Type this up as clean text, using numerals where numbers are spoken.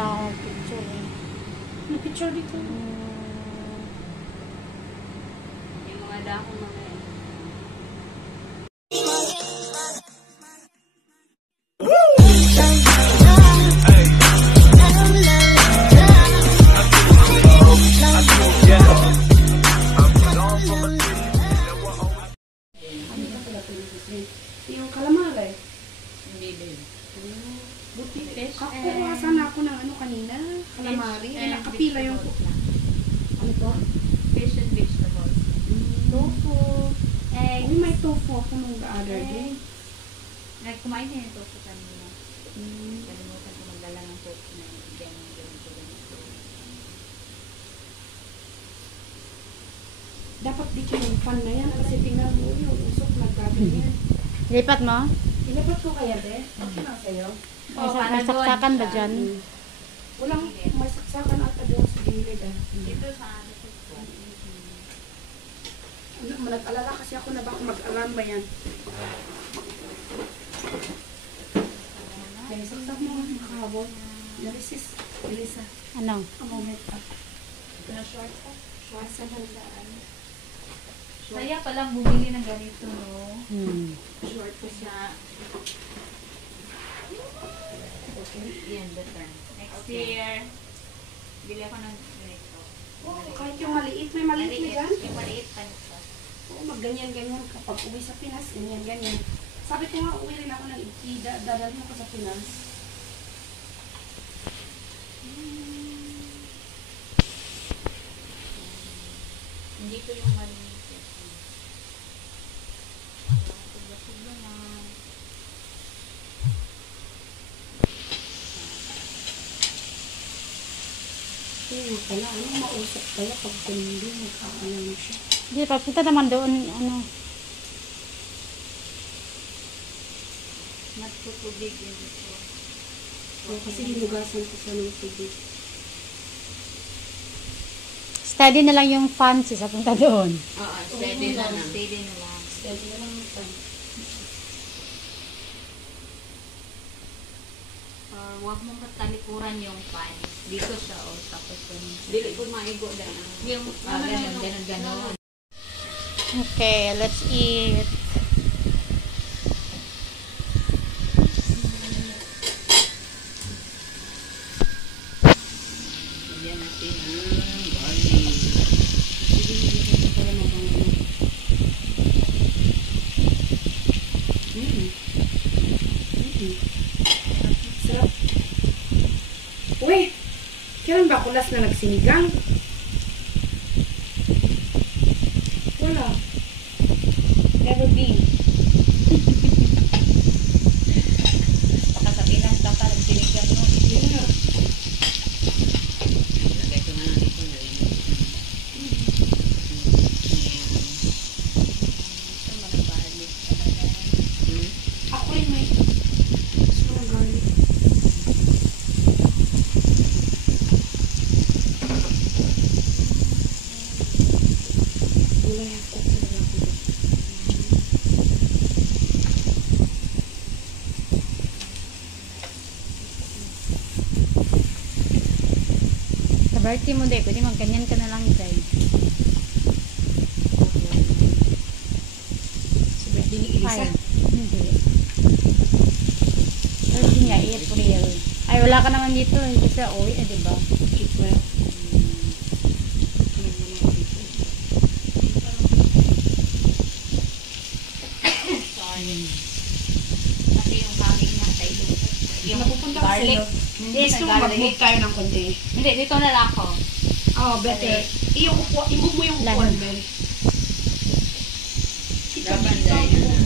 wala akong picture eh. May picture dito. Yung mga dahon mga yung calamari. hindi din. Buti. Fish Kukuha sana ako ng ano kanina. Calamari. and Nakapila yung... Ano to? Fish and vegetables. Tofu, egg. Uy, may tofu ako nung the other day. Kumain na yung tofu kanina. Kalimutan ko magdala ng tofu na ganyan. Dapat dito yung fan na yan kasi tingnan mo yung usok na gabi yan. Lipat mo? Ilapat ko kaya, de? Okay lang sa'yo? May saksakan ba dyan? Walang may saksakan ata doon sa gilid. Dito sa ano ko. Nag-alala kasi ako na baka mag-alarm ba yan. Kaya saksak mo makahabol. Narisis. Elisa. Ano? A moment pa. Na-short ka? Short sa handaan. Saya palang bumili ng ganito, no? Short ko siya. Okay, yan, the term. Next year, bili ako ng ganito. Oo, kahit yung maliit. May maliit na dyan. Yung maliit pa nito. Oo, magganyan-ganyan kapag uwi sa Pinas. Ganyan-ganyan. Sabi ko nga, uwi rin ako ng ikida. Dadalhin ko sa Pinas. Hindi ko yung maliit. Kaya ano, mausap kaya pag kundi, magkakalang siya. Hindi, papunta naman doon, ano. Magtutubig yun dito. So, kasi hinugasan ko sa ng tubig. Steady na lang yung fancy sa punta doon. Oo, steady na lang. Steady na lang. Steady na lang ito. Or huwag mong talikuran yung pan. Dito siya, o. Tapos yun. Dili po maigo dahil. Yung, ganon. Okay, let's eat. Yan natin ang garlic. Sarap. Uy! Kailan ba kulas na nagsinigang? Wala. Never been. Baka sa Pinas ka pa, sinigang mo. Yun nga. Lagay ko na lang ito na rin. Ito mga garlic talaga. Ako rin may gusto ng garlic. Gulay ako sa lalaki. Sa birthday mo, de, pwede magganyan ka na lang, guys. Sa birthday ni Elisa. Ay, hindi. Birthday niya, April. Ay, wala ka naman dito, eh, kasi uwi, eh, diba? April. Sorry. Kasi yung kaming nasa ilo. Yung Napupunta ko garlic. sa'yo. Gusto mo mag-move tayo ng konti. Hindi, dito na lang ako. Oh, better. I-move mo yung Lahat. upuan, Mel. Kita Laban dito. dahil.